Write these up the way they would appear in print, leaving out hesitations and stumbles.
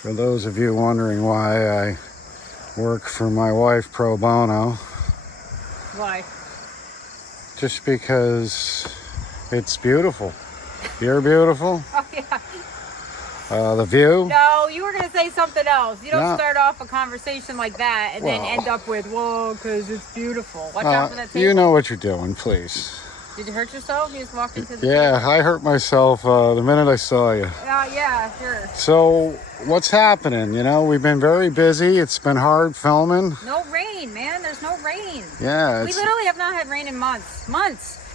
For those of you wondering why I work for my wife pro bono. Why? Just because it's beautiful. You're beautiful. Oh, yeah. The view. No, you were going to say something else. You don't No. start off a conversation like that and then end up with, whoa, because it's beautiful. Watch out for that table. You know what you're doing, please. Did you hurt yourself? You just walked into the Yeah, I hurt myself the minute I saw you. Yeah, sure. So, what's happening? You know, we've been very busy. It's been hard filming. No rain, man. There's no rain. Yeah. We literally have not had rain in months.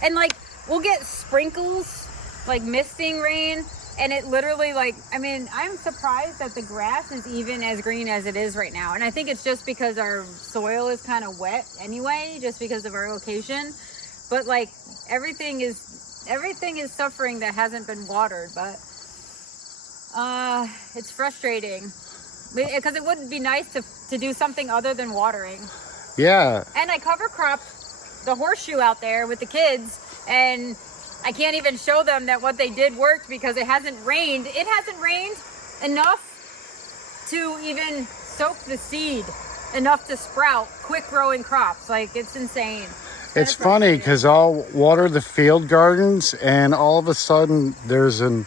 And, like, we'll get sprinkles, like misting rain. And it literally, like, I mean, I'm surprised that the grass is even as green as it is right now. And I think it's just because our soil is kind of wet anyway, just because of our location. But, like, everything is suffering that hasn't been watered. But it's frustrating because it would be nice to do something other than watering. Yeah. And I cover cropped the horseshoe out there with the kids, and I can't even show them that what they did worked because it hasn't rained. It hasn't rained enough to even soak the seed enough to sprout quick growing crops. Like, it's insane. It's funny because I'll water the field gardens and all of a sudden there's a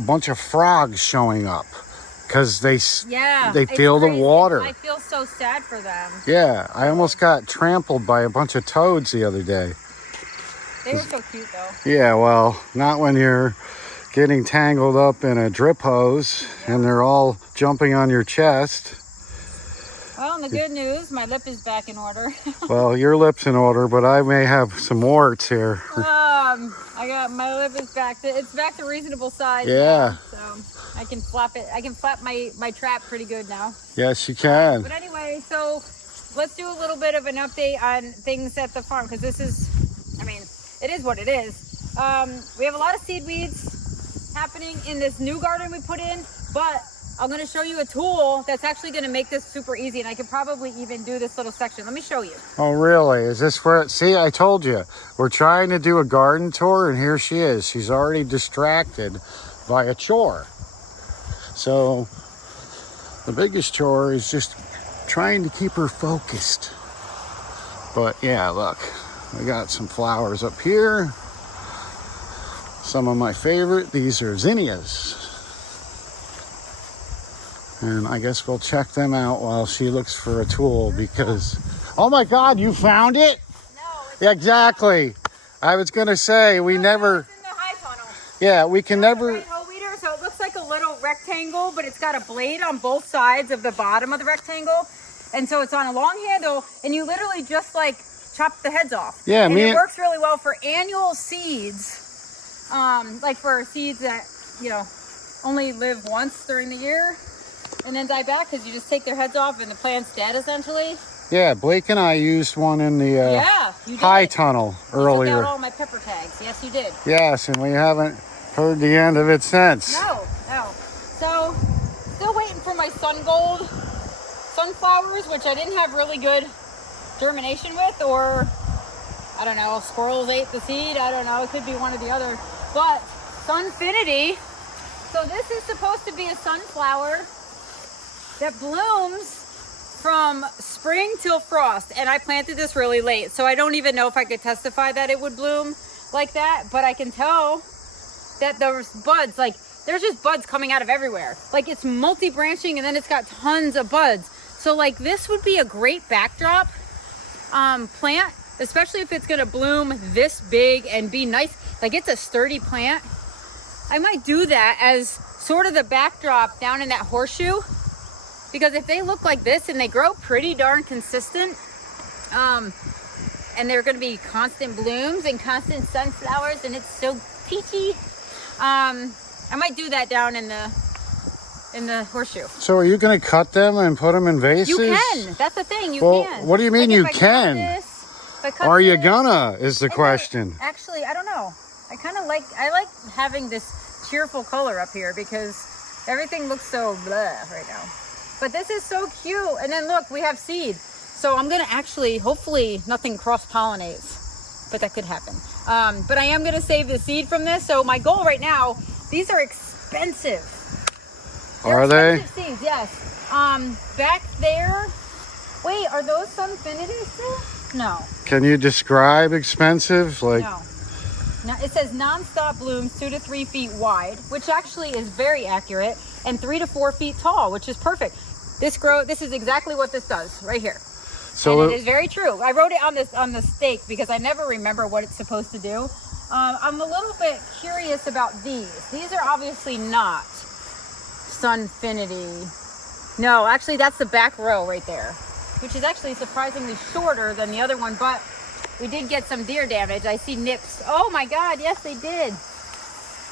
bunch of frogs showing up because they feel the water. I feel so sad for them. Yeah, I almost got trampled by a bunch of toads the other day. They were so cute though. Yeah, well, not when you're getting tangled up in a drip hose and they're all jumping on your chest. Well, and the good news, my lip is back in order. Well, your lip's in order, but I may have some warts here. I got my lip is back to it's back to reasonable size. Yeah. Now, so I can flap it. I can flap my trap pretty good now. Yes, you can. But anyway, so let's do a little bit of an update on things at the farm because this is, I mean, it is what it is. We have a lot of seed weeds happening in this new garden we put in, but I'm going to show you a tool that's actually going to make this super easy, and I could probably even do this little section. Let me show you. Oh, really? Is this where... See, I told you. We're trying to do a garden tour, and here she is. She's already distracted by a chore. So, the biggest chore is just trying to keep her focused. But, yeah, look. We got some flowers up here. Some of my favorite. These are zinnias. And I guess we'll check them out while she looks for a tool because... Oh my God, you found it? No. Exactly. I was going to say, we never... It's in the high tunnel. Yeah, we can never... Right hoe weeder, so it looks like a little rectangle, but it's got a blade on both sides of the bottom of the rectangle. And so it's on a long handle, and you literally just like chop the heads off. Yeah, and it works really well for annual seeds. Like for seeds that, you know, only live once during the year. And then die back because you just take their heads off and the plant's dead essentially. Yeah, Blake and I used one in the high tunnel earlier. You took out all my pepper tags. Yes, you did. Yes, and we haven't heard the end of it since. No. So, still waiting for my sun gold sunflowers, which I didn't have really good germination with, or I don't know, squirrels ate the seed. I don't know. It could be one or the other. But Sunfinity. So this is supposed to be a sunflower that blooms from spring till frost, and I planted this really late, so I don't even know if I could testify that it would bloom like that, but I can tell that there's buds, like there's just buds coming out of everywhere. Like it's multi-branching and then it's got tons of buds. So like this would be a great backdrop plant, especially if it's gonna bloom this big and be nice. Like it's a sturdy plant. I might do that as sort of the backdrop down in that horseshoe. Because if they look like this and they grow pretty darn consistent, and they're going to be constant blooms and constant sunflowers, and it's so peachy, I might do that down in the horseshoe. So are you going to cut them and put them in vases? You can. That's the thing. You can. What do you mean like you can? Are you gonna? Is the question. Actually, I don't know. I like having this cheerful color up here because everything looks so blah right now. But this is so cute. And then look, we have seed. So I'm gonna actually, hopefully nothing cross-pollinates, but that could happen. But I am gonna save the seed from this. So my goal right now, these are expensive. Are they? Expensive seeds, yes. Back there. Wait, are those Sunfinities still? No. Can you describe expensive? Like, No. No, it says non-stop blooms 2 to 3 feet wide, which actually is very accurate, and 3 to 4 feet tall, which is perfect. This is exactly what this does right here. so And it is very true. I wrote it on the stake because I never remember what it's supposed to do. I'm a little bit curious about these. These are obviously not Sunfinity. No, actually that's the back row right there, which is actually surprisingly shorter than the other one, but we did get some deer damage. I see nips. Oh my God, yes they did.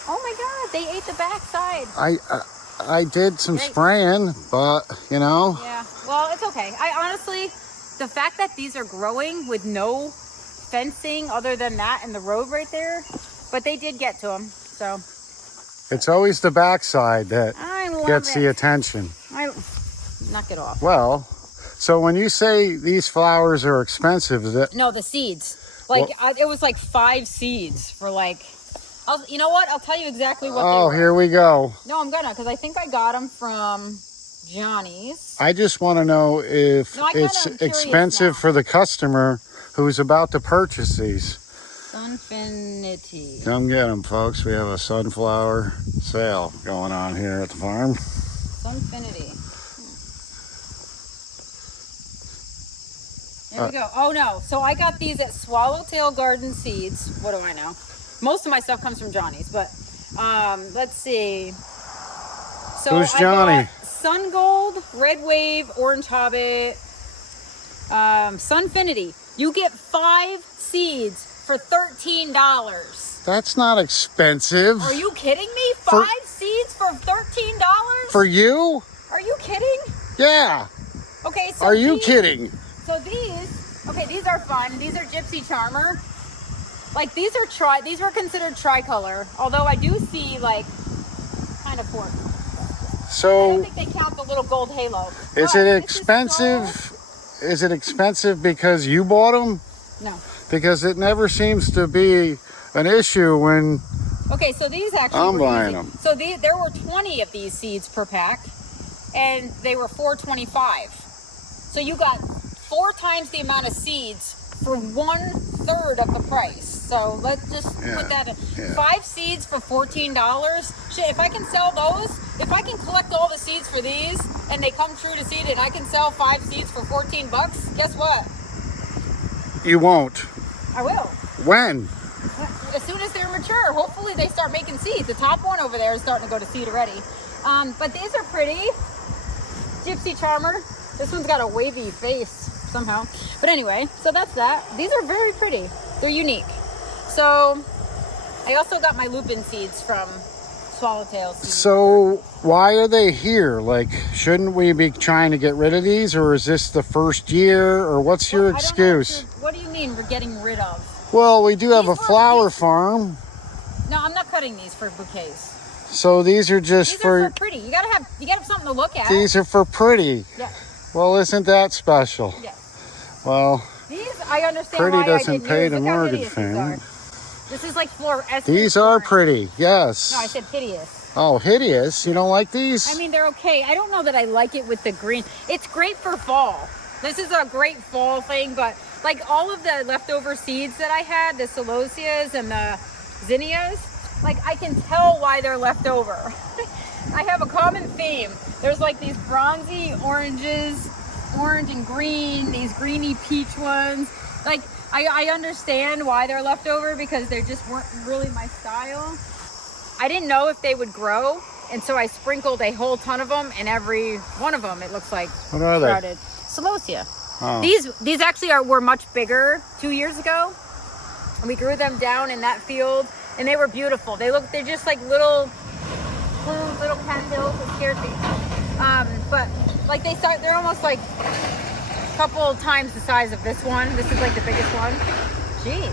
Oh my God, they ate the back side. I did some spraying, but you know. Yeah, well, it's okay. I honestly, the fact that these are growing with no fencing other than that and the road right there, but they did get to them, so. It's always the backside that I love gets it. the attention. Knock it off. Well, so when you say these flowers are expensive, is that No, the seeds. Like, it was like 5 seeds for like, you know what? I'll tell you exactly what they were. here we go. No, I'm gonna, because I think I got them from Johnny's. I just want to know if No, I kinda it's am curious expensive now. for the customer who's about to purchase these. Sunfinity. Come get them, folks. We have a sunflower sale going on here at the farm. Sunfinity. There we go. Oh no. So I got these at Swallowtail Garden Seeds. What do I know? Most of my stuff comes from Johnny's, but let's see. So Who's Johnny? I got Sun Gold, Red Wave, Orange Hobbit, Sunfinity. You get 5 seeds for $13. That's not expensive. Are you kidding me? 5 seeds for $13? For you? Are you kidding? Yeah. Okay, so Are you kidding? So these are fun. These are Gypsy Charmer. Like these were considered tricolor, although I do see like kind of 4. I So don't think they count the little gold halo. is it expensive? Is it expensive because you bought them? No. Because it never seems to be an issue when Okay, so these actually I'm were buying easy. them. So there were 20 of these seeds per pack, and they were $4.25. So you got 4 times the amount of seeds for 1/3 of the price. So let's just put that in. 5 seeds for $14. Shit, if I can sell those, if I can collect all the seeds for these and they come true to seed and I can sell 5 seeds for $14, guess what? you won't. I will. When? As soon as they're mature, hopefully they start making seeds. The top one over there is starting to go to seed already. But these are pretty. Gypsy Charmer. This one's got a wavy face somehow. But anyway, so that's that. These are very pretty. They're unique. So I also got my lupin seeds from Swallowtail Seeds. So why are they here? Like, shouldn't we be trying to get rid of these, or is this the first year, or what's your I don't know excuse? what do you mean we're getting rid of? Well, we do have a These were- flower farm, No, I'm not cutting these for bouquets. so these are just These are for pretty. You gotta have something to look at. these are for pretty. Yeah. Well, isn't that special? Yeah. Well, These I understand pretty why doesn't I didn't pay use. the Look how mortgage hideous these payment. are. This is like fluorescent. These are orange. pretty, yes. No, I said hideous. Oh, hideous. You don't like these? I mean, they're okay. I don't know that I like it with the green. It's great for fall. This is a great fall thing, but like all of the leftover seeds that I had, the celosias and the zinnias, like I can tell why they're left over. I have a common theme. There's like these bronzy oranges, orange and green, these greeny peach ones. Like I understand why they're left over because they just weren't really my style. I didn't know if they would grow, and so I sprinkled a whole ton of them, and every one of them, it looks like What are they? sprouted. Celosia. Oh. These actually were much bigger 2 years ago, and we grew them down in that field, and they were beautiful. They're just like little cattails with scared feet. But like they're almost like a couple times the size of this one. This is like the biggest one. Jeez.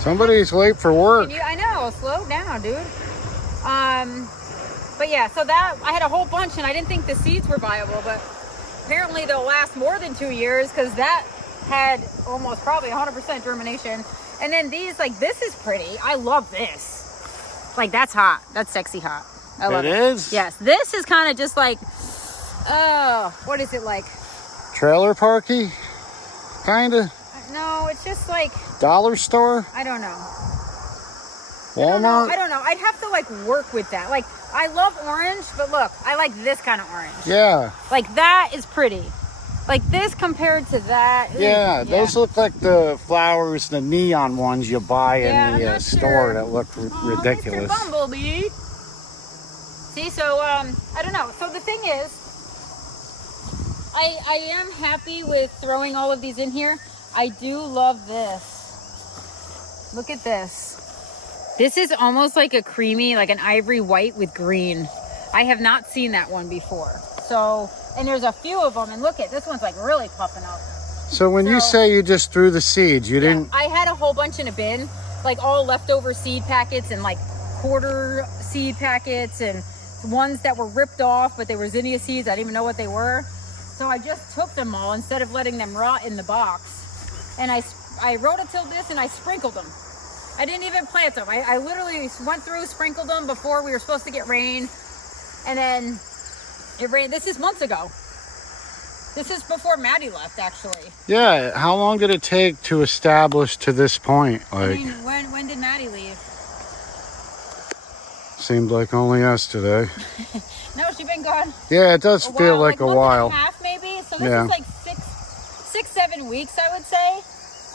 Somebody's late for work. I know, slow down, dude. But yeah, so that I had a whole bunch, and I didn't think the seeds were viable, but apparently they'll last more than 2 years because that had almost probably 100% germination. And then these, like this is pretty. I love this. Like that's hot. That's sexy hot. I love it. It is? Yes. This is kind of just like, what is it like? Trailer parky? Kind of? No, it's just like... Dollar store? I don't know. Walmart? I don't know. I'd have to like work with that. Like, I love orange, but look, I like this kind of orange. Yeah. Like, that is pretty. Like this compared to that. Yeah, those look like the flowers, the neon ones you buy in the store that look ridiculous. Mr. Bumblebee. See, so I don't know. So the thing is, I am happy with throwing all of these in here. I do love this. Look at this. This is almost like a creamy, like an ivory white with green. I have not seen that one before. So, and there's a few of them, and look at this one's like really puffing up. So when you say you just threw the seeds, you didn't... I had a whole bunch in a bin, like all leftover seed packets and like quarter seed packets and ones that were ripped off, but they were zinnia seeds. I didn't even know what they were. So I just took them all instead of letting them rot in the box. And I rototilled this and I sprinkled them. I didn't even plant them. I literally went through, sprinkled them before we were supposed to get rain. And then it rained. This is months ago. This is before Maddie left, actually. Yeah, how long did it take to establish to this point? Like, I mean, when did Maddie leave? Seemed like only yesterday. No, she's been gone. Yeah, it does feel like a while. A half maybe. So this is like 7 weeks, I would say.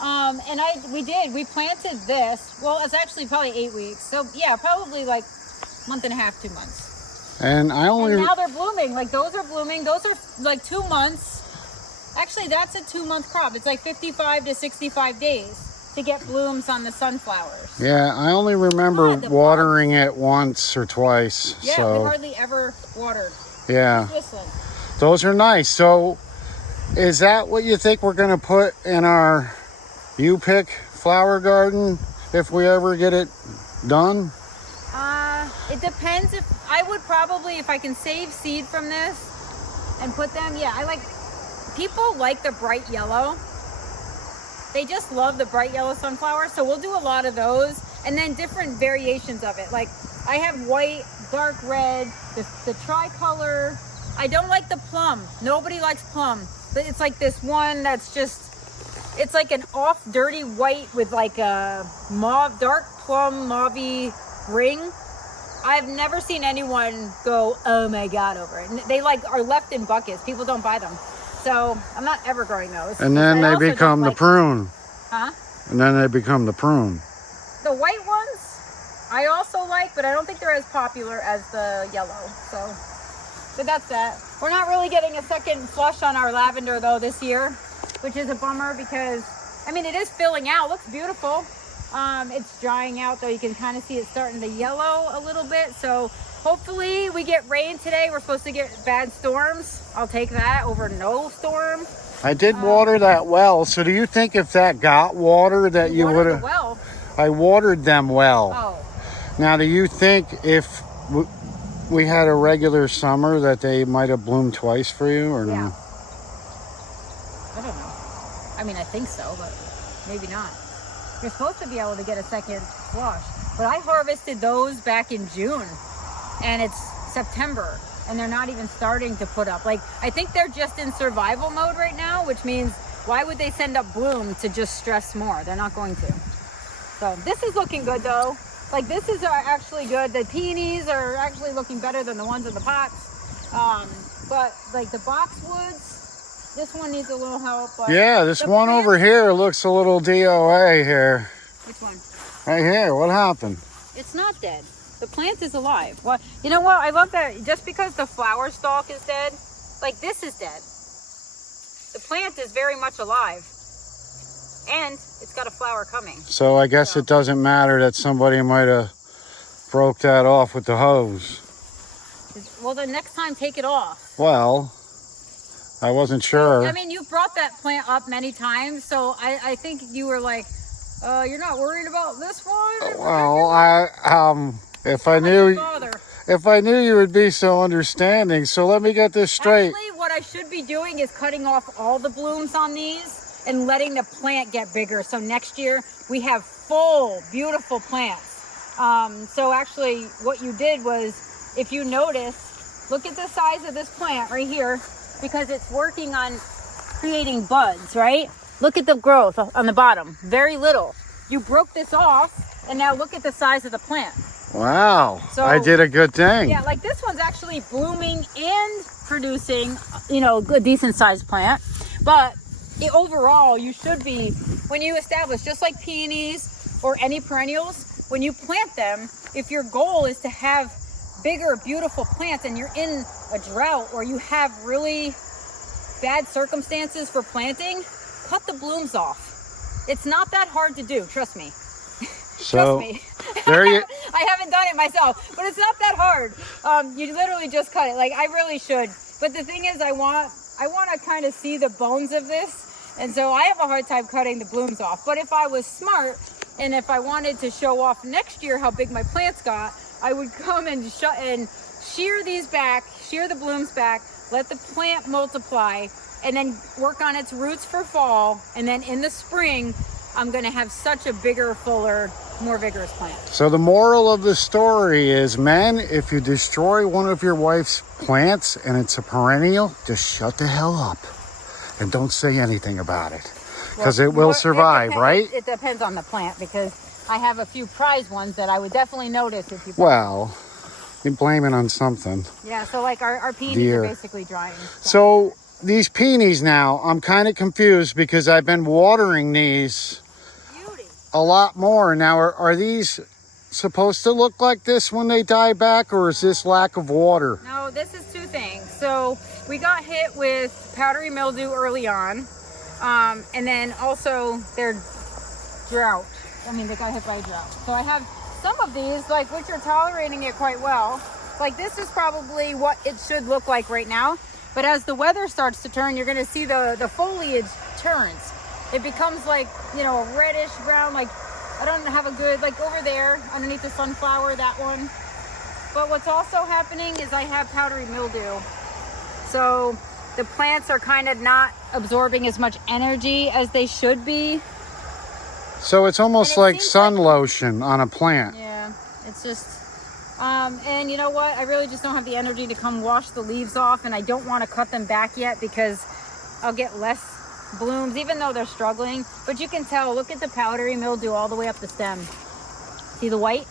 And we planted this. Well, it's actually probably 8 weeks. So yeah, probably like month and a half, 2 months. And now they're blooming. Like those are blooming. Those are like 2 months. Actually, that's a 2-month crop. It's like 55 to 65 days to get blooms on the sunflowers. Yeah, I only remember watering it once or twice. Yeah, so. we hardly ever watered. Yeah. Those are nice. So is that what you think we're going to put in our U-pick flower garden if we ever get it done? It depends. If I would probably, if I can save seed from this and put them, people like the bright yellow. They just love the bright yellow sunflower. So we'll do a lot of those and then different variations of it. Like I have white, dark red, the tricolor. I don't like the plum. Nobody likes plum, but it's like this one that's just, it's like an off dirty white with like a mauve, dark plum mauvey ring. I've never seen anyone go, oh my God, over it. And they like are left in buckets. People don't buy them. So I'm not ever growing those. And then they become the prune. Huh? And then they become the prune. The white ones I also like, but I don't think they're as popular as the yellow. So, but that's that. We're not really getting a second flush on our lavender though this year, which is a bummer because, I mean, it is filling out. Looks beautiful. It's drying out though. You can kind of see it starting to yellow a little bit. So hopefully we get rain today. We're supposed to get bad storms. I'll take that over no storm. I did water that well. So do you think if that got water that you would have? Well. I watered them well. Oh. Now, do you think if we had a regular summer that they might have bloomed twice for you or no? I don't know. I mean, I think so, but maybe not. You're supposed to be able to get a second flush. But I harvested those back in June and it's September and they're not even starting to put up. Like, I think they're just in survival mode right now, which means why would they send up bloom to just stress more? They're not going to. So this is looking good though. Like this is actually good. The peonies are actually looking better than the ones in the pots. But like the boxwoods, this one needs a little help. But yeah, this one over here looks a little DOA here. Which one? Right here. What happened? It's not dead. The plant is alive. Well, you know what? I love that. Just because the flower stalk is dead, like this is dead. The plant is very much alive. And it's got a flower coming. So I guess it doesn't matter that somebody might have broke that off with the hose. Well, the next time, take it off. Well, I wasn't sure. I mean, you've brought that plant up many times, so I think you were like, you're not worried about this one? Well, if I knew you would be so understanding, so let me get this straight. Actually, what I should be doing is cutting off all the blooms on these and letting the plant get bigger. So next year we have full, beautiful plants. So actually what you did was if you notice, look at the size of this plant right here, because it's working on creating buds, right? Look at the growth on the bottom, very little. You broke this off, and now look at the size of the plant. Wow, So, I did a good thing. Yeah, like this one's actually blooming and producing, you know, a decent sized plant. But overall, you should be, when you establish, just like peonies or any perennials, when you plant them, if your goal is to have bigger, beautiful plants and you're in a drought or you have really bad circumstances for planting, cut the blooms off. It's not that hard to do, trust me. So, Trust me. there you... I haven't done it myself, but it's not that hard. You literally just cut it. Like, I really should. But the thing is, I want to kind of see the bones of this. And so I have a hard time cutting the blooms off. But if I was smart, and if I wanted to show off next year how big my plants got, I would come and shear these back, shear the blooms back, let the plant multiply, and then work on its roots for fall. And then in the spring, I'm going to have such a bigger, fuller, more vigorous plant. So the moral of the story is, men, if you destroy one of your wife's plants and it's a perennial, just shut the hell up and don't say anything about it, because it will survive, right? It depends on the plant, because I have a few prize ones that I would definitely notice if you... Well, you blame it on something. Yeah, so like our peonies are basically drying. So these peonies now, I'm kind of confused because I've been watering these a lot more. Now, are these supposed to look like this when they die back, or is this lack of water? No, this is two things. So we got hit with powdery mildew early on, and then also their drought. I mean, they got hit by a drought. So I have some of these, like, which are tolerating it quite well. Like, this is probably what it should look like right now. But as the weather starts to turn, you're going to see the foliage turns. It becomes like, you know, a reddish brown. Like, I don't have a good, like over there underneath the sunflower, that one. But what's also happening is I have powdery mildew. So the plants are kind of not absorbing as much energy as they should be. So it's almost like sun lotion on a plant. Yeah, it's just, and you know what? I really just don't have the energy to come wash the leaves off, and I don't want to cut them back yet because I'll get less blooms, even though they're struggling. But you can tell, look at the powdery mildew all the way up the stem. See the white?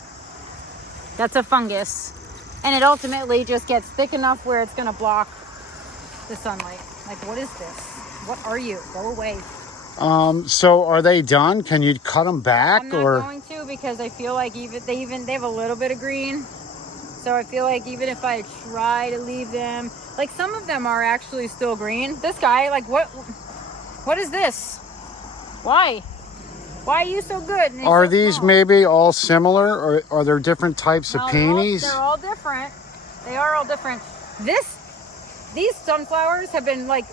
That's a fungus. And it ultimately just gets thick enough where it's going to block the sunlight. Like, what is this? What are you? Go away. So are they done? Can you cut them back? I'm not going to, because I feel like they have a little bit of green. So I feel like even if I try to leave them, like some of them are actually still green. This guy, like, what is this? Why are you so good? Are these maybe all similar, or are there different types of peonies? They're all different. They are all different. These sunflowers have been like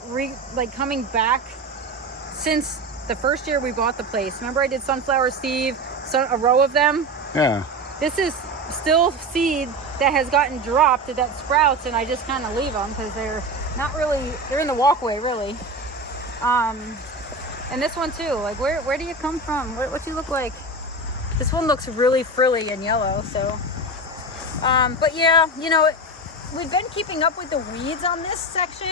coming back since the first year we bought the place. Remember I did sunflower Steve, a row of them? Yeah. This is still seed that has gotten dropped that sprouts, and I just kind of leave them because they're not really, they're in the walkway really. And this one too, like where do you come from? What do you look like? This one looks really frilly and yellow, so. But yeah, you know, we've been keeping up with the weeds on this section.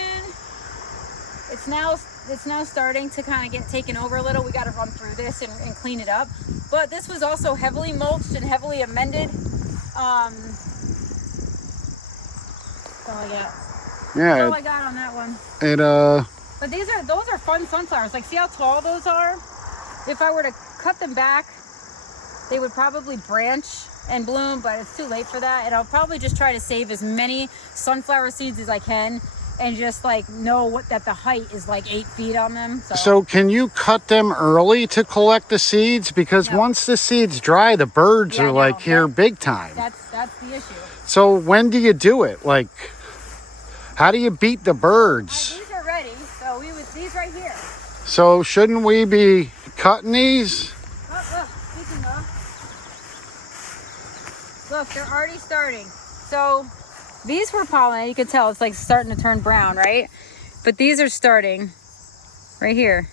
It's now starting to kind of get taken over a little. We got to run through this and clean it up. But this was also heavily mulched and heavily amended. That's all I got. Yeah. That's all I got on that one. But those are fun sunflowers. Like, see how tall those are? If I were to cut them back, they would probably branch and bloom, but it's too late for that. And I'll probably just try to save as many sunflower seeds as I can, and just like know that the height is like 8 feet on them. So can you cut them early to collect the seeds? Because once the seeds dry, the birds are like here big time. That's the issue. So when do you do it? Like, how do you beat the birds? These are ready, so these right here. So shouldn't we be cutting these? Speaking of, look, they're already starting. So these were pollinated. You can tell it's like starting to turn brown, right? But these are starting right here.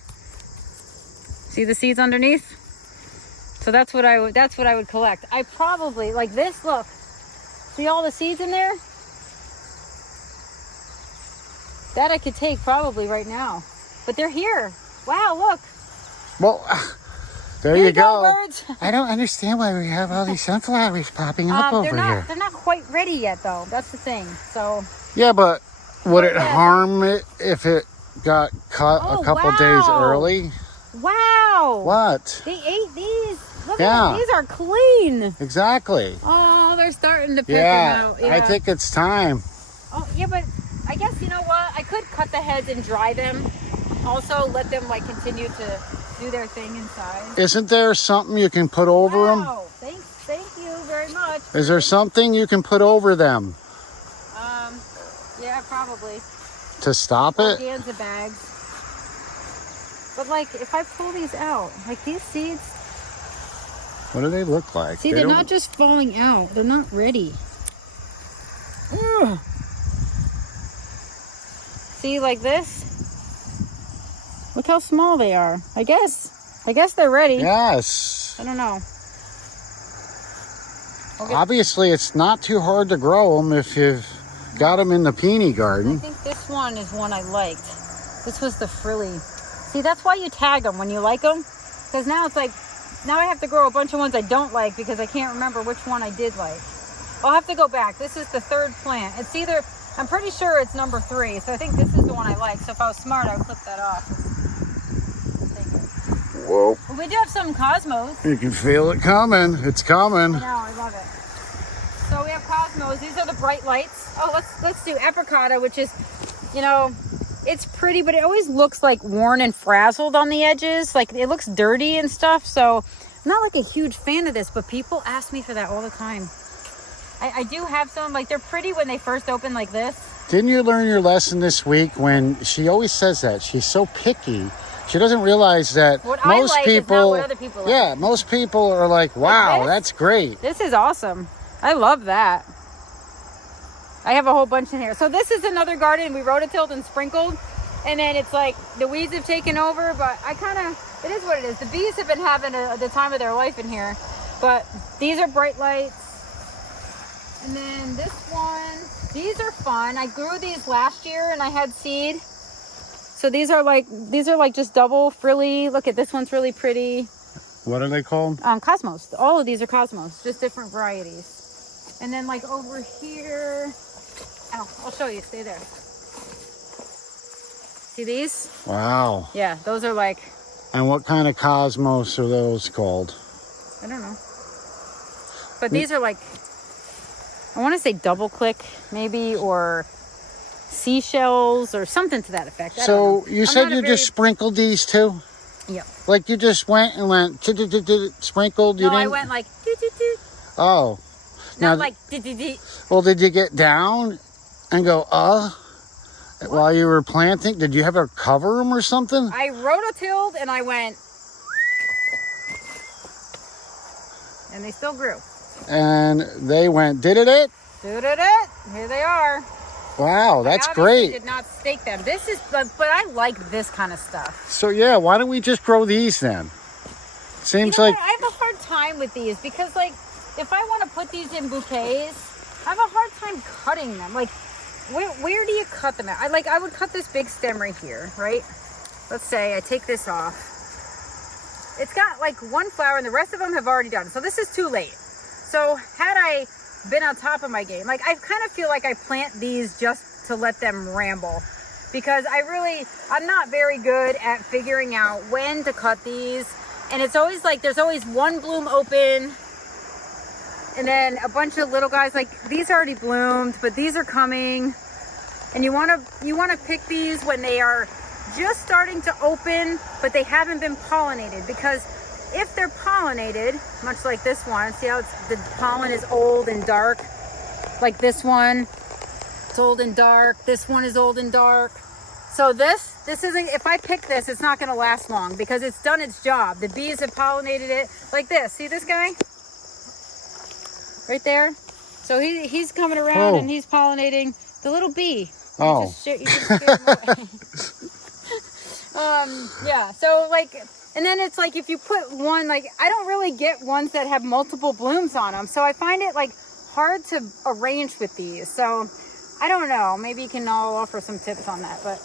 See the seeds underneath? So that's what I would collect. I probably, like this, look, See all the seeds in there? That I could take probably right now. But they're here. Wow, look. Well, there Here you go. birds. I don't understand why we have all these sunflowers popping up over here. They're not quite ready yet, though. That's the thing. So. Yeah, but would it harm it if it got cut a couple days early? Wow. What? They ate these. Look Yeah. at these are clean. Exactly. Oh, they're starting to pick them out. Yeah. I think it's time. Oh, yeah, but I guess, you know what? I could cut the heads and dry them. Also, let them, like, continue to do their thing inside. Isn't there something you can put over them? Wow. Thank you very much. Is there something you can put over them? Yeah, probably. To stop it? Organza bags. But, like, if I pull these out, like, these seeds... What do they look like? See, they're not just falling out. They're not ready. Ugh. See, like this? Look how small they are. I guess they're ready. Yes. I don't know. Obviously, it's not too hard to grow them if you've got them in the peony garden. I think this one is one I liked. This was the frilly. See, that's why you tag them when you like them. Because now it's like, now I have to grow a bunch of ones I don't like because I can't remember which one I did like. I'll have to go back. This is the third plant. It's either, I'm pretty sure it's number 3. So I think this is the one I like. So if I was smart, I would clip that off. Whoa. Well, we do have some cosmos. You can feel it coming. It's coming. I know, I love it. So we have cosmos. These are the bright lights. Oh, let's do apricota, which is, you know, it's pretty, but it always looks like worn and frazzled on the edges. Like it looks dirty and stuff. So I'm not like a huge fan of this, but people ask me for that all the time. I do have some, like they're pretty when they first open like this. Didn't you learn your lesson this week when she always says that? She's so picky. She doesn't realize that what most I like people, is not what other people like. Yeah, most people are like, wow, Like that's great. This is awesome. I love that. I have a whole bunch in here. So this is another garden. We rototilled and sprinkled. And then it's like the weeds have taken over. But I kind of, it is what it is. The bees have been having the time of their life in here. But these are bright lights. And then this one, these are fun. I grew these last year and I had seed. So these are like just double frilly. Look at this one's really pretty. What are they called? Cosmos. All of these are cosmos, just different varieties. And then like over here, I'll show you, stay there. See these? Wow. Yeah, those are like. And what kind of cosmos are those called? I don't know. But these are like, I want to say double click maybe, or seashells or something to that effect. So you said you just sprinkled these too? Yeah. Like you just went and went sprinkled? No, I went like Oh. Not like Well, did you get down and go while you were planting? Did you have to cover them or something? I rototilled and I went, and they still grew. And they went, did it? Here they are. Wow, that's I great. did not stake them. This is, but I like this kind of stuff. So yeah, why don't we just grow these then? Seems like I have a hard time with these because, like, if I want to put these in bouquets, I have a hard time cutting them. Like, where do you cut them at? I would cut this big stem right here, right? Let's say I take this off. It's got like one flower and the rest of them have already done. So this is too late. So had I been on top of my game, like I kind of feel like I plant these just to let them ramble, because I'm not very good at figuring out when to cut these. And it's always like there's always one bloom open and then a bunch of little guys. Like these already bloomed, but these are coming, and you want to pick these when they are just starting to open but they haven't been pollinated, because if they're pollinated, much like this one, see how the pollen is old and dark? Like this one, it's old and dark. This one is old and dark. So this isn't, if I pick this, it's not going to last long because it's done its job. The bees have pollinated it like this. See this guy? Right there? So he's coming around and he's pollinating the little bee. Oh. You just scare him away. Yeah, so like, and then it's like if you put one, like I don't really get ones that have multiple blooms on them, so I find it like hard to arrange with these. So I don't know. Maybe you can all offer some tips on that. But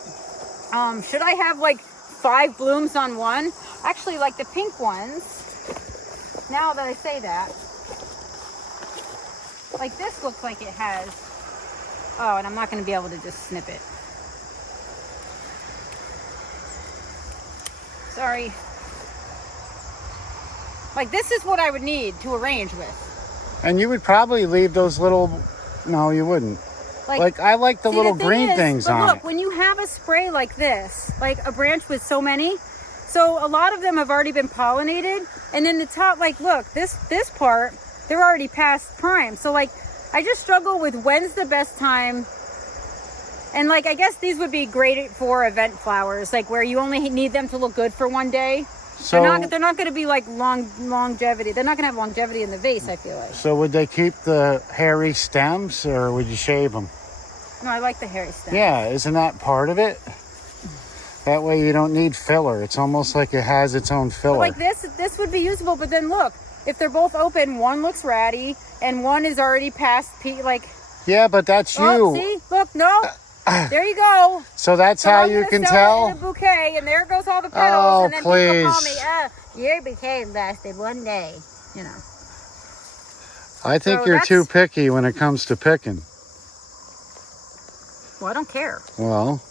should I have like 5 blooms on one? Actually, like the pink ones, now that I say that, like this looks like it has, oh, and I'm not going to be able to just snip it. Sorry. Like this is what I would need to arrange with. And you would probably leave those little, no, you wouldn't. Like I like the little green things on it. Look, when you have a spray like this, like a branch with so many, so a lot of them have already been pollinated. And then the top, like, look, this part, they're already past prime. So like, I just struggle with when's the best time. And like, I guess these would be great for event flowers, like where you only need them to look good for one day. So they're not going to be like longevity. They're not going to have longevity in the vase, I feel like. So would they keep the hairy stems, or would you shave them? No, I like the hairy stems. Yeah, isn't that part of it? That way you don't need filler. It's almost like it has its own filler. But like this would be usable, but then look, if they're both open, one looks ratty and one is already past like. Yeah, but that's you. Oh, see? Look, no. There you go. So that's how you can tell? In a bouquet, and there goes all the petals. Oh, and then please. People call me, your bouquet lasted one day, you know. I think you're too picky when it comes to picking. Well, I don't care. Well,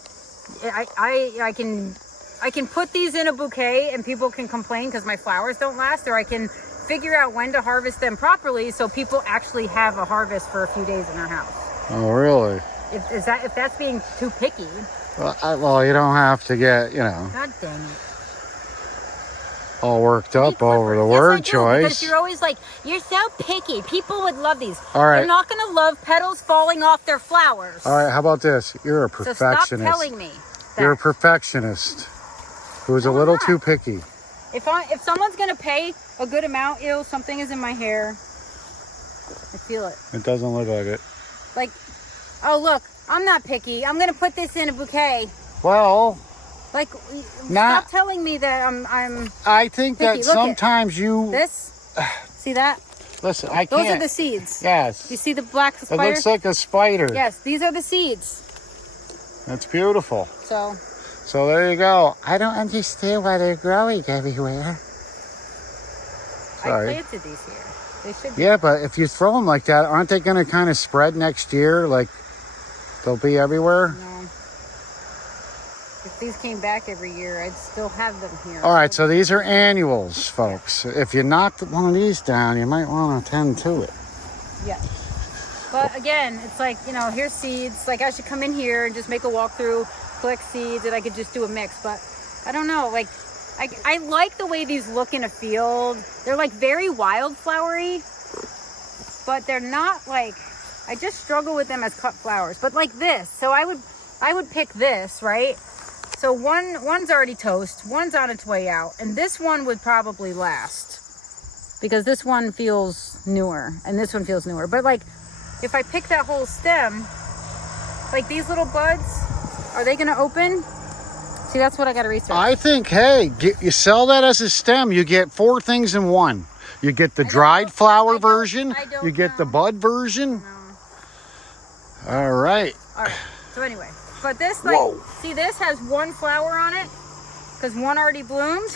I can put these in a bouquet and people can complain because my flowers don't last, or I can figure out when to harvest them properly so people actually have a harvest for a few days in their house. oh, really? If that's being too picky. Well, you don't have to get, God dang it. all worked up over the word choice. Because you're always like, you're so picky. People would love these. All right. They're not going to love petals falling off their flowers. All right, how about this? You're a perfectionist. So stop telling me that. You're a perfectionist who's a little too picky. If someone's going to pay a good amount, something is in my hair. I feel it. It doesn't look like it. Like, oh, look, I'm not picky. I'm going to put this in a bouquet. Well, like, stop telling me that I'm I think picky. that sometimes This? See that? Listen, I can't. Those are the seeds. Yes. You see the black spider? It looks like a spider. Yes, these are the seeds. That's beautiful. So there you go. I don't understand why they're growing everywhere. Sorry. I planted these here. They should be. Yeah, but if you throw them like that, aren't they going to kind of spread next year? Like, they'll be everywhere? No. If these came back every year, I'd still have them here. All right, so these are annuals, folks. If you knock one of these down, you might want to tend to it. Yeah. But again, it's like, here's seeds. Like, I should come in here and just make a walkthrough, collect seeds, and I could just do a mix. But I don't know. Like, I like the way these look in a field. They're like very wildflowery, but they're not like, I just struggle with them as cut flowers. But like this, so I would pick this, right? So one's already toast, one's on its way out, and this one would probably last because this one feels newer and this one feels newer. But like, if I pick that whole stem, like these little buds, are they gonna open? See, that's what I gotta research. I think, hey, you sell that as a stem, you get 4 things in one. You get the dried flower version, you get the bud version. All right. All right, so anyway, but this, like, see, this has 1 flower on it because one already bloomed.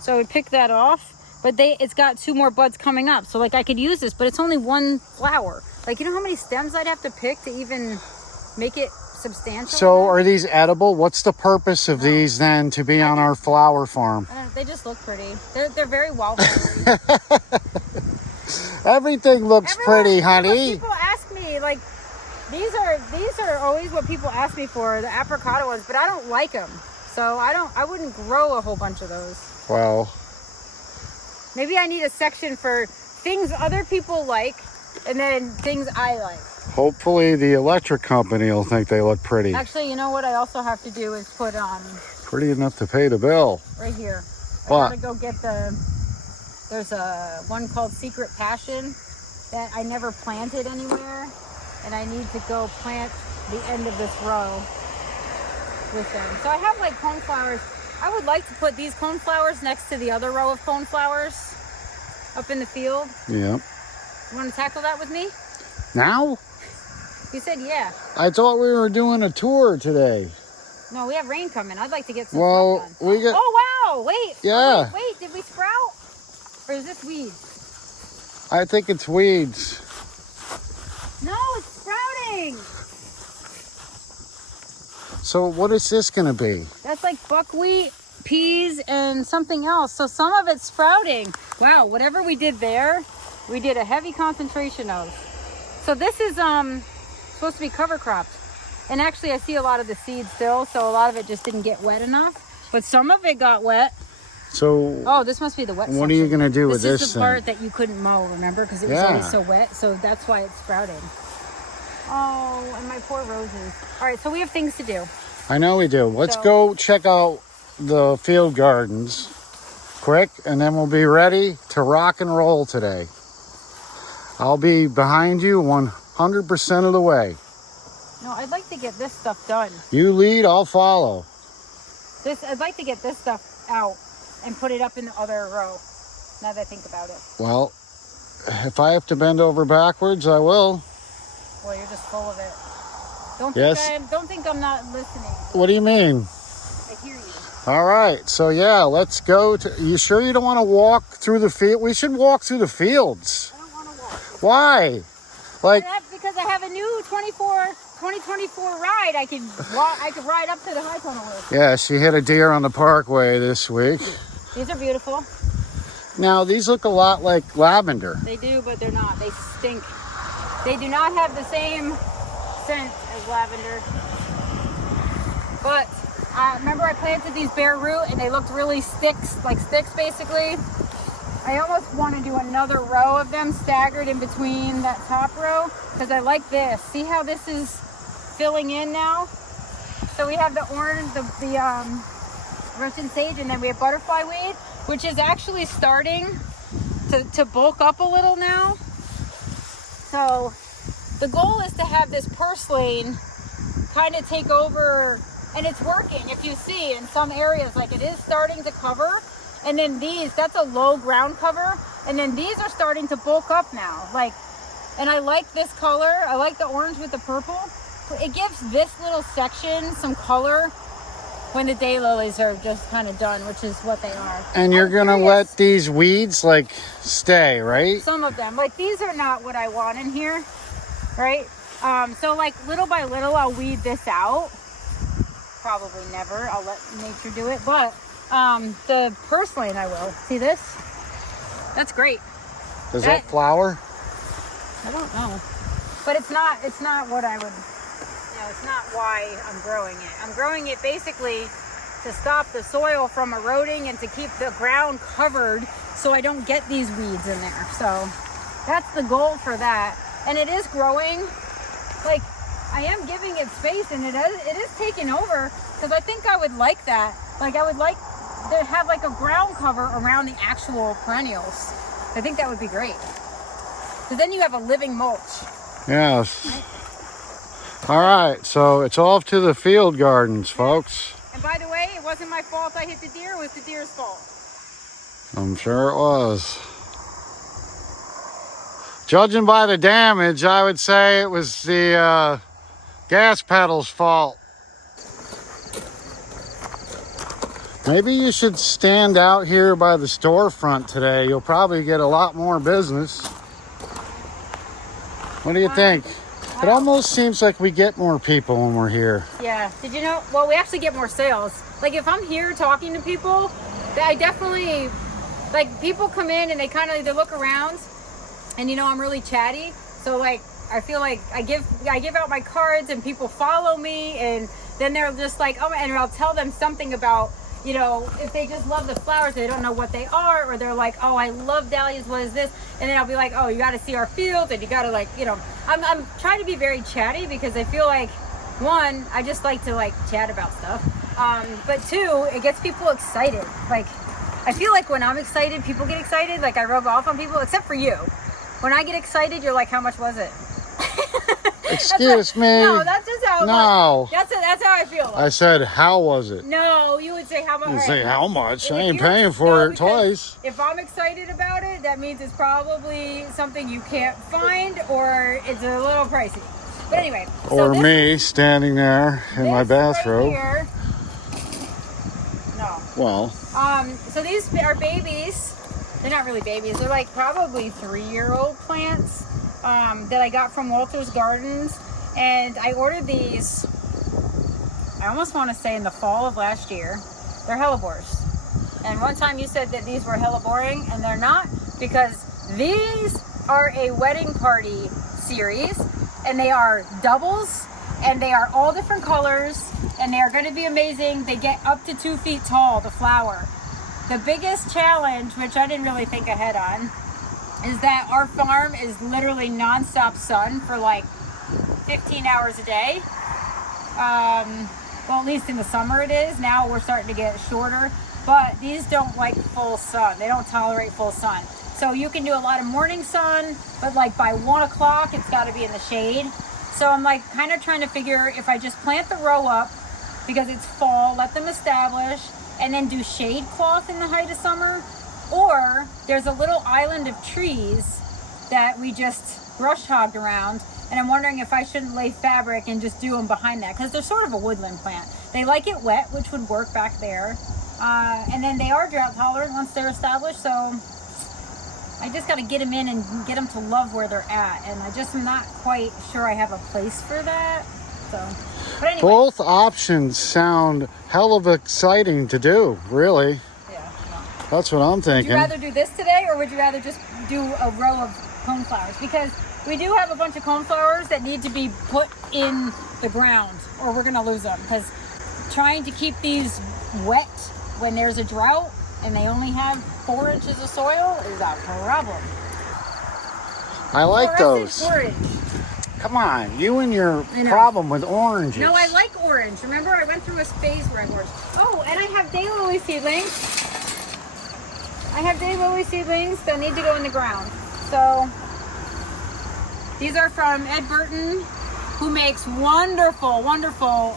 So I would pick that off, but it's got 2 more buds coming up. So like I could use this, but it's only 1 flower. Like, you know how many stems I'd have to pick to even make it substantial? So are these edible? What's the purpose of these then to be on our flower farm? They just look pretty. They're very wildflowery. Everything looks pretty, honey. People ask me, like, these are always what people ask me for, the apricot ones, but I don't like them. So I wouldn't grow a whole bunch of those. Well, maybe I need a section for things other people like and then things I like. Hopefully the electric company will think they look pretty. Actually, you know what I also have to do is put pretty enough to pay the bill. Right here. I What? gotta go get there's a one called Secret Passion that I never planted anywhere, and I need to go plant the end of this row with them. So I have like coneflowers. I would like to put these coneflowers next to the other row of coneflowers up in the field. Yeah. You want to tackle that with me? Now? You said yeah. I thought we were doing a tour today. No, we have rain coming. I'd like to get some Well, stuff done. we got... Oh, wow. Wait. Yeah. Wait, did we sprout? Or is this weeds? I think it's weeds. No, it's sprouting. So what is this going to be? That's like buckwheat, peas, and something else. So some of it's sprouting. Wow, whatever we did there, we did a heavy concentration of. So this is supposed to be cover cropped. And actually I see a lot of the seeds still, so a lot of it just didn't get wet enough. But some of it got wet. So oh, this must be the wet what section. are you going to do with this This is the part that you couldn't mow, remember? Because it was always so wet, so that's why it's sprouting. Oh, and my poor roses. All right, so we have things to do. I know we do. Let's go check out the field gardens quick, and then we'll be ready to rock and roll today. I'll be behind you 100% of the way. No, I'd like to get this stuff done. You lead, I'll follow. I'd like to get this stuff out and put it up in the other row, now that I think about it. Well, if I have to bend over backwards, I will. Well, you're just full of it. Don't think I'm not listening. What do you mean? I hear you. All right, so yeah, let's go. You sure you don't want to walk through the field? We should walk through the fields. I don't want to walk. Why? Like, because I have a new 2024 ride. I could ride up to the high tunnel with. yeah, she hit a deer on the parkway this week. These are beautiful. Now, these look a lot like lavender. They do, but they're not. They stink. They do not have the same scent as lavender. But remember I planted these bare root and they looked really sticks basically. I almost want to do another row of them staggered in between that top row because I like this. See how this is filling in now? So we have the orange, the Russian sage, and then we have butterfly weed, which is actually starting to bulk up a little now. So the goal is to have this purslane kind of take over, and it's working. If you see in some areas, like it is starting to cover, and then these, that's a low ground cover, and then these are starting to bulk up now. And I like this color. I like the orange with the purple. It gives this little section some color when the daylilies are just kind of done, which is what they are. And you're gonna let these weeds stay, right? Some of them, these are not what I want in here, right? So little by little, I'll weed this out. Probably never. I'll let nature do it. But the purslane, I will. See this? That's great. Does that flower? I don't know, but it's not what I would. It's not why I'm growing it. I'm growing it basically to stop the soil from eroding and to keep the ground covered so I don't get these weeds in there. So that's the goal for that. And it is growing. I am giving it space, and it is taking over because I think I would like that. I would like to have a ground cover around the actual perennials. I think that would be great. Because then you have a living mulch. Yes. Right? All right, so it's off to the field gardens, folks. And by the way, it wasn't my fault I hit the deer. It was the deer's fault. I'm sure it was. Judging by the damage, I would say it was the gas pedal's fault. Maybe you should stand out here by the storefront today. You'll probably get a lot more business. What do you think? It almost seems like we get more people when we're here. Yeah. Did you know? Well, we actually get more sales. If I'm here talking to people, I definitely, people come in and they they look around, and I'm really chatty. So I feel like I give out my cards and people follow me, and then they're just oh, and I'll tell them something about, if they just love the flowers, they don't know what they are, or they're oh, I love dahlias, what is this? And then I'll be oh, you got to see our field, and you got to I'm trying to be very chatty because I feel one, I just like to chat about stuff, but two, it gets people excited. I feel when I'm excited, people get excited. I rub off on people, except for you. When I get excited, you're how much was it? Excuse me. No, that's just how. No. That's how I feel. feel like? I said, how was it? No, you would say how much. You say, how much? I If ain't you're- paying for no, it because twice. If I'm excited about it, that means it's probably something you can't find or it's a little pricey. But anyway. Or so me standing there in my this right bathrobe. here, no. Well, So these are babies. They're not really babies. They're like probably 3-year-old plants that I got from Walter's Gardens. And I ordered these, I almost want to say in the fall of last year. They're hellebores. And one time you said that these were hella boring, and they're not, because these are a wedding party series, and they are doubles, and they are all different colors, and they are going to be amazing. They get up to 2 feet tall, the flower. The biggest challenge, which I didn't really think ahead on, is that our farm is literally nonstop sun for like 15 hours a day. Well, at least in the summer it is. Now we're starting to get shorter, but these don't like full sun. They don't tolerate full sun. So you can do a lot of morning sun, but like by 1 o'clock, it's got to be in the shade. So I'm like kind of trying to figure if I just plant the row up because it's fall, let them establish, and then do shade cloth in the height of summer, or there's a little island of trees that we just brush hogged around, and I'm wondering if I shouldn't lay fabric and just do them behind that, because they're sort of a woodland plant. They like it wet, which would work back there, and then they are drought tolerant once they're established, so I just got to get them in and get them to love where they're at, and I just am not quite sure I have a place for that. So, but anyway. both options sound hell of exciting to do, really. Yeah. Well. That's what I'm Would thinking. you rather do this today, or would you rather just do a row of coneflowers? Because we do have a bunch of coneflowers that need to be put in the ground, or we're going to lose them. Because trying to keep these wet when there's a drought and they only have 4 inches of soil is a problem. I like those. Orange. Come on, you and your I know. problem with oranges. No, I like orange. Remember, I went through a phase where I orange. Oh, and I have daylily seedlings. I have daylily seedlings that need to go in the ground. So these are from Ed Burton, who makes wonderful, wonderful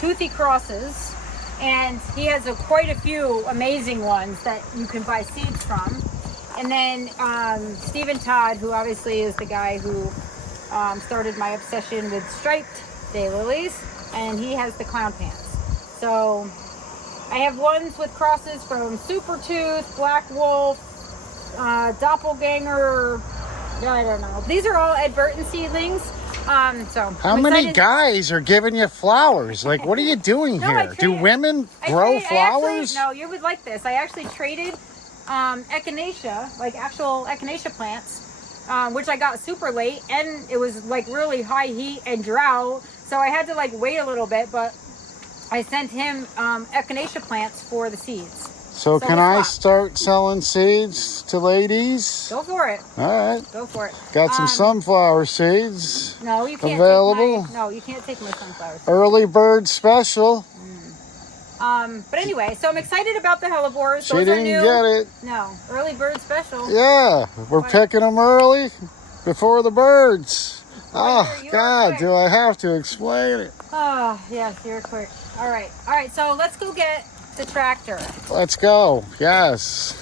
toothy crosses. And he has quite a few amazing ones that you can buy seeds from. And then Stephen Todd, who obviously is the guy who started my obsession with striped daylilies, and he has the clown pants. So I have ones with crosses from Super Tooth, Black Wolf, Doppelganger, I don't know. These are all Ed Burton seedlings. So how many guys are giving you flowers? Like, what are you doing here? Do women grow flowers? No, you would like this. I actually traded echinacea, like actual echinacea plants, which I got super late, and it was like really high heat and drought, so I had to like wait a little bit, but I sent him echinacea plants for the seeds. So can I start selling seeds to ladies? Go for it. All right. Go for it. Got some sunflower seeds. No, you can't available. You can't take my sunflowers. Early bird special. But anyway, so I'm excited about the hellebores. She didn't get it. No, early bird special. Yeah, we're picking them early before the birds. Oh, God, do I have to explain it? Oh, yes, you're quick. All right, so let's go get the tractor. Let's go. Yes.